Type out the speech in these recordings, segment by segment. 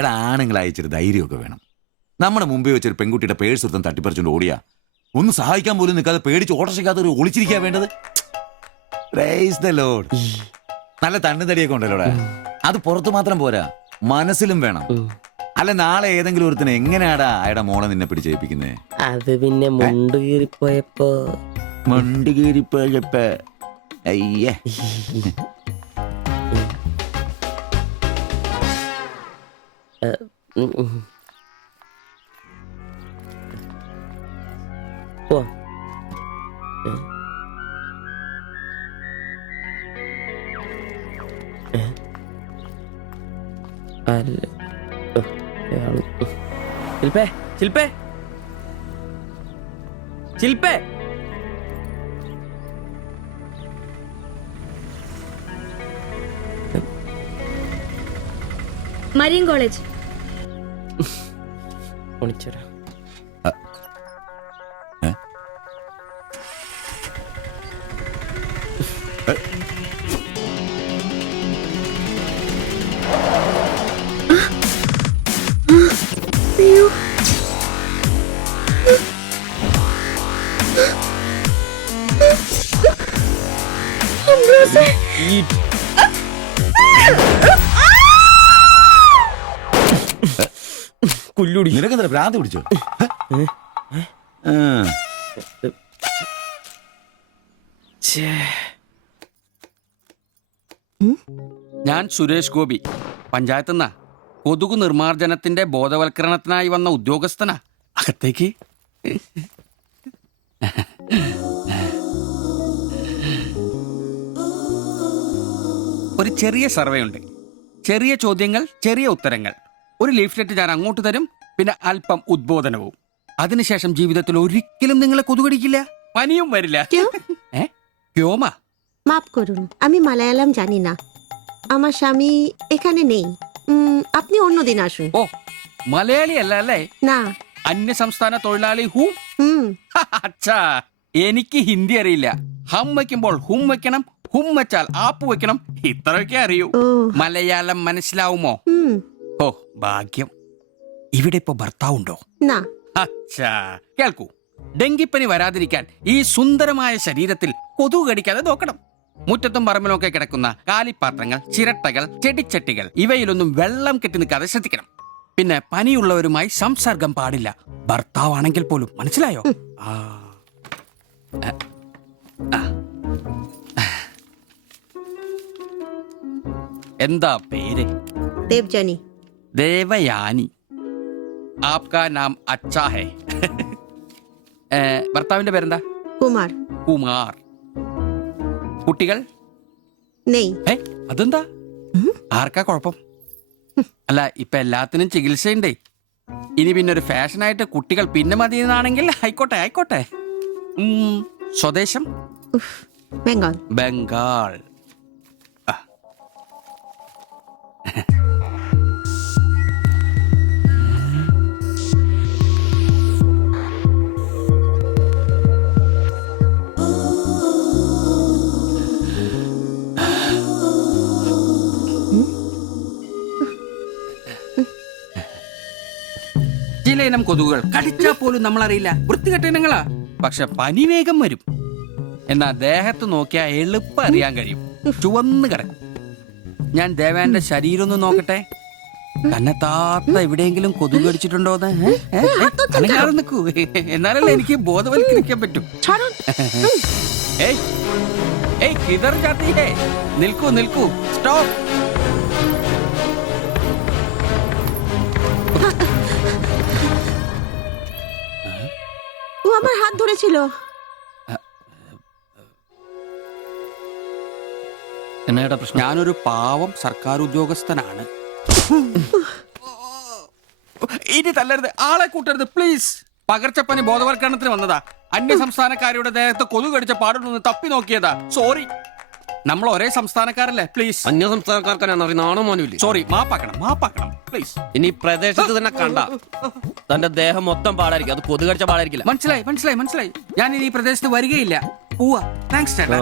എടാ, ആണുങ്ങൾ അയച്ചൊരു ധൈര്യമൊക്കെ വേണം. നമ്മുടെ മുമ്പേ വെച്ചൊരു പെൺകുട്ടിയുടെ പേഴ്സ് ഒരുത്തം തട്ടിപ്പറിച്ചുകൊണ്ട് ഓടിയാ ഒന്ന് സഹായിക്കാൻ പോലും നിൽക്കാതെ പേടിച്ച് ഓട്ടർഷയ്ക്കകത്ത് ഒരു ഒളിച്ചിരിക്കാ വേണ്ടത്. Praise the Lord. നല്ല തണ്ണുതടിയൊക്കെ ഉണ്ടല്ലോടാ. അത് പുറത്ത് മാത്രം പോരാ, മനസ്സിലും വേണം. അല്ല, നാളെ ഏതെങ്കിലും ഒരുത്തിന് എങ്ങനെയാടാ അയാളുടെ മോളെ നിന്നെ പിടിച്ചേൽപ്പിക്കുന്നേ? അത് പിന്നെ മുണ്ട് കീറിപ്പോയപ്പോ അയ്യേ. പോ. ശില്പേ, ശില്പേ, ശില്പേ. Marian college. ഒളിച്ചോരാ. കുല്ലുടി. നിനക്കെന്താ ഭ്രാന്ത് പിടിച്ചോ? ഞാൻ സുരേഷ് ഗോപി, പഞ്ചായത്ത് കൊതുകു നിർമ്മാർജ്ജനത്തിന്റെ ബോധവൽക്കരണത്തിനായി വന്ന ഉദ്യോഗസ്ഥനാ. അകത്തേക്ക്. ഒരു ചെറിയ സർവേ ഉണ്ട്. ചെറിയ ചോദ്യങ്ങൾ, ചെറിയ ഉത്തരങ്ങൾ. ഒരു ലീഫ്ലെറ്റ് ഞാൻ അങ്ങോട്ട് തരും, പിന്നെ അല്പം ഉദ്ബോധനവും. അതിനുശേഷം ജീവിതത്തിൽ ഒരിക്കലും നിങ്ങളെ കൊതുകടിക്കില്ല, പനിയും വരില്ല. ക്യോമാ? মাফ করুন, আমি মালায়ালাম জানি না, আমার স্বামী এখানে নেই, আপনি অন্যদিন আসুন। ഓ, മലയാളി അല്ല അല്ലേ? না। അന്യ സംസ്ഥാന തൊഴിലാളി ഹൂ? അച്ഛാ, എനിക്ക് ഹിന്ദി അറിയില്ല. ഹം വയ്ക്കുമ്പോൾ ഹും വെക്കണം, ഹും വെച്ചാൽ ആപ്പ് വെക്കണം, ഇത്രയൊക്കെ അറിയൂ. മലയാളം മനസ്സിലാവുമോ? ഓ, ഭാഗ്യം. ഇവിടെ ഇപ്പൊ ഭർത്താവുണ്ടോ? അച്ഛാ, കേൾക്കൂ. ഡെങ്കിപ്പനി വരാതിരിക്കാൻ ഈ സുന്ദരമായ ശരീരത്തിൽ കൊതുക് കടിക്കാതെ നോക്കണം. മുറ്റത്തും പറമ്പിലൊക്കെ കിടക്കുന്ന കാലിപ്പാത്രങ്ങൾ, ചിരട്ടകൾ, ചെടിച്ചട്ടികൾ, ഇവയിലൊന്നും വെള്ളം കെട്ടി നിൽക്കാതെ ശ്രദ്ധിക്കണം. പിന്നെ പനിയുള്ളവരുമായി സംസർഗം പാടില്ല, ഭർത്താവാണെങ്കിൽ പോലും. മനസ്സിലായോ? എന്താ പേര്? ദേവ്ജാനി. ദേവയാനി. ആപ്കാ നാം അച്ഛാ ഹേ. ഭർത്താവിന്റെ പേരെന്താ? കുമാർ. കുമാർ. കുട്ടികൾ? നെയ്. അതെന്താ? ആർക്കാ കുഴപ്പം? അല്ല, ഇപ്പൊ എല്ലാത്തിനും ചികിത്സയുണ്ടേ. ഇനി പിന്നെ ഒരു ഫാഷനായിട്ട് കുട്ടികൾ പിന്നെ മതിയെന്നാണെങ്കിൽ ആയിക്കോട്ടെ, ആയിക്കോട്ടെ. സ്വദേശം? ബംഗാൾ. ബംഗാൾ. ചില ഇനം കൊതുകുകൾ കടിച്ചാൽ പോലും നമ്മളറിയില്ല, വൃത്തികെട്ട ഇനങ്ങളാ. പക്ഷെ പനി വേഗം വരും. എന്നാ ദേഹത്ത് നോക്കിയാൽ എളുപ്പം അറിയാൻ കഴിയും, ചുവന്ന് കിടക്കും. ഞാൻ ദേവാന്റെ ശരീരം ഒന്ന് നോക്കട്ടെ. തന്നെ താത്ത എവിടെയെങ്കിലും കൊതുക് കടിച്ചിട്ടുണ്ടോന്ന്? അനങ്ങാതെ നിൽക്കൂ, എന്നാലല്ലേ എനിക്ക് ബോധവൽക്കരിക്കാൻ പറ്റും. കിതർ ജാത്തി ഹേ. നിൽക്കൂ, നിൽക്കൂ, സ്റ്റോപ്പ്. ও আমার হাত ধরেছিল। എന്നേടാ പ്രശ്നം? ഞാനൊരു പാവം സർക്കാർ ഉദ്യോഗസ്ഥനാണ്. ഇനി തല്ലരുത്, ആളെ കൂട്ടരുത് പ്ലീസ്. പകർച്ചപ്പനി ബോധവൽക്കരണത്തിന് വന്നതാ. അന്യ സംസ്ഥാനക്കാരുടെ ദേഹത്ത് കൊതുക് കടിച്ച പാടുണ്ടെന്ന് തപ്പി നോക്കിയതാ. സോറി, നമ്മൾ ഒരേ സംസ്ഥാനക്കാരല്ലേ, പ്ലീസ്. അന്യ സംസ്ഥാനക്കാർക്കാണ്. സോറി, മാപ്പാക്കണം, മാപ്പാക്കണം പ്ലീസ്. ഇനി പ്രദേശത്ത് തന്നെ കണ്ട തന്റെ ദേഹം മൊത്തം പാടായിരിക്കും, അത് കൊതുക് കടിച്ച പാടായിരിക്കില്ല. മനസ്സിലായി, മനസ്സിലായി, മനസ്സിലായി. ഞാൻ ഇനി ഈ പ്രദേശത്ത് വരികയില്ല. പോവാ. താങ്ക്സ് ചേട്ടാ.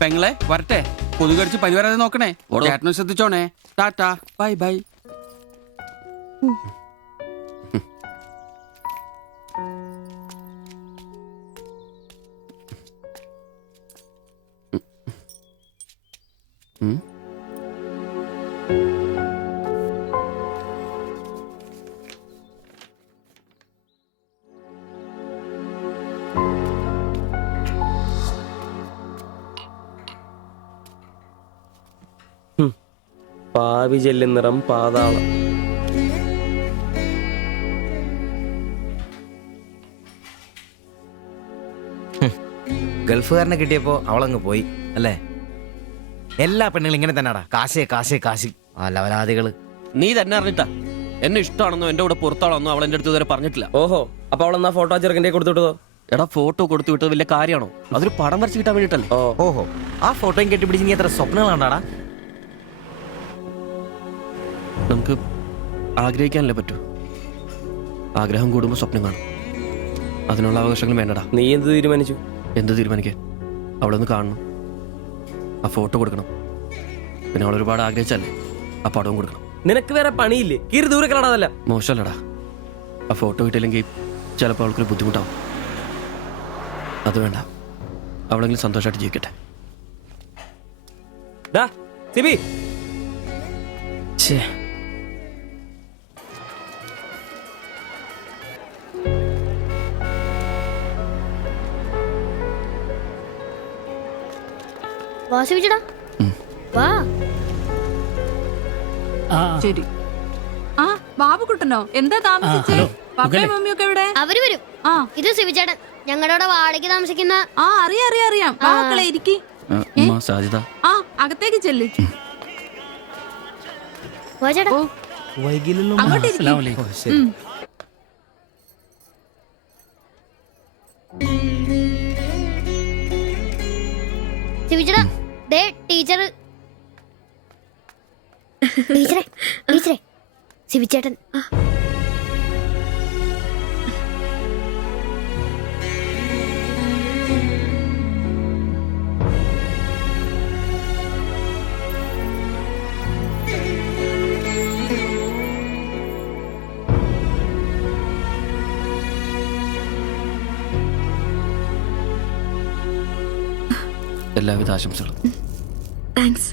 പെങ്ങളെ വരട്ടെ. കൊതുക് കടിച്ച് പനി വരാതെ നോക്കണേ. ചേട്ടനും ശ്രദ്ധിച്ചോണേ. Tata, bye bye. പാവി ജെല്ലിൻ നിറം പാതാളം. ഗൾഫുകാരനെ കിട്ടിയപ്പോ അവളങ്ങ് പോയി അല്ലേ? എല്ലാ പെണ്ണുങ്ങളും ഇങ്ങനെ തന്നെയാടാ, കാശേ കാശേ കാശ്. ആ ലവലാദികള്. നീ തന്നെ അറിഞ്ഞിട്ടാ എന്നെ ഇഷ്ടമാണെന്നോ എന്റെ കൂടെ പുറത്താണെന്നോ അവൾ എന്റെ അടുത്ത് ഇതുവരെ പറഞ്ഞിട്ടില്ല. ഓഹോ, അപ്പൊ അവളെന്നാ ഫോട്ടോ ചെറുക്കൻ്റെ കൊടുത്തുവിട്ടതോ? എടാ ഫോട്ടോ കൊടുത്തു വിട്ടത് വലിയ കാര്യമാണോ? അതൊരു പടം വരച്ച് കിട്ടാൻ വേണ്ടിട്ടല്ലേ. ഓഹോ, ആ ഫോട്ടോയും കെട്ടിപ്പിടിച്ച് നീ എത്ര സ്വപ്നങ്ങൾ കണ്ടാടാ? നമുക്ക് ആഗ്രഹിക്കാനല്ലേ പറ്റൂ. ആഗ്രഹം കൂടുമ്പോൾ സ്വപ്നം കാണും. അതിനുള്ള അവകാശങ്ങൾ വേണ്ടടാ. നീ എന്ത് തീരുമാനിച്ചു? എന്ത് തീരുമാനിക്കാൻ? അവളൊന്ന് കാണണം, ആ ഫോട്ടോ കൊടുക്കണം, പിന്നെ അവൾ ഒരുപാട് ആഗ്രഹിച്ചല്ലേ ആ പടവും കൊടുക്കണം. നിനക്ക് വേറെ പണിയില്ലേ? കീറി ദൂരെ കളടാതല്ല. മോശമല്ലടാ, ആ ഫോട്ടോ കിട്ടിയില്ലെങ്കിൽ ചിലപ്പോൾ അവൾക്കൊരു ബുദ്ധിമുട്ടാവും. അത് വേണ്ട, അവളെങ്കിലും സന്തോഷമായിട്ട് ജീവിക്കട്ടെ. ഡാ സിബി, വാസിച്ചടാ വാ. ശരി. ആ ബാബുക്കുട്ടനോ, എന്താ താമസിച്ചേ? പപ്പയും മമ്മിയൊക്കെ എവിടെ? അവര് വരും. ആ ഇത് സിവിചേട്ടൻ, ഞങ്ങളുടെ വാടകയ്ക്ക് താമസിക്കുന്ന. ആ അറിയാം. മക്കളെ ഇരിക്കി. സാജിത, ആ അകത്തേക്ക് ചെല്ല്. വാ ചേട്ടാ. ഓ അങ്ങോട്ട് ഇരിക്ക്. ഉം. സിവിചേട്ടാ, ദേ ടീച്ചറെ സിവിചേട്ടൻ. എല്ലാവിധ ആശംസകളും. താങ്ക്സ്.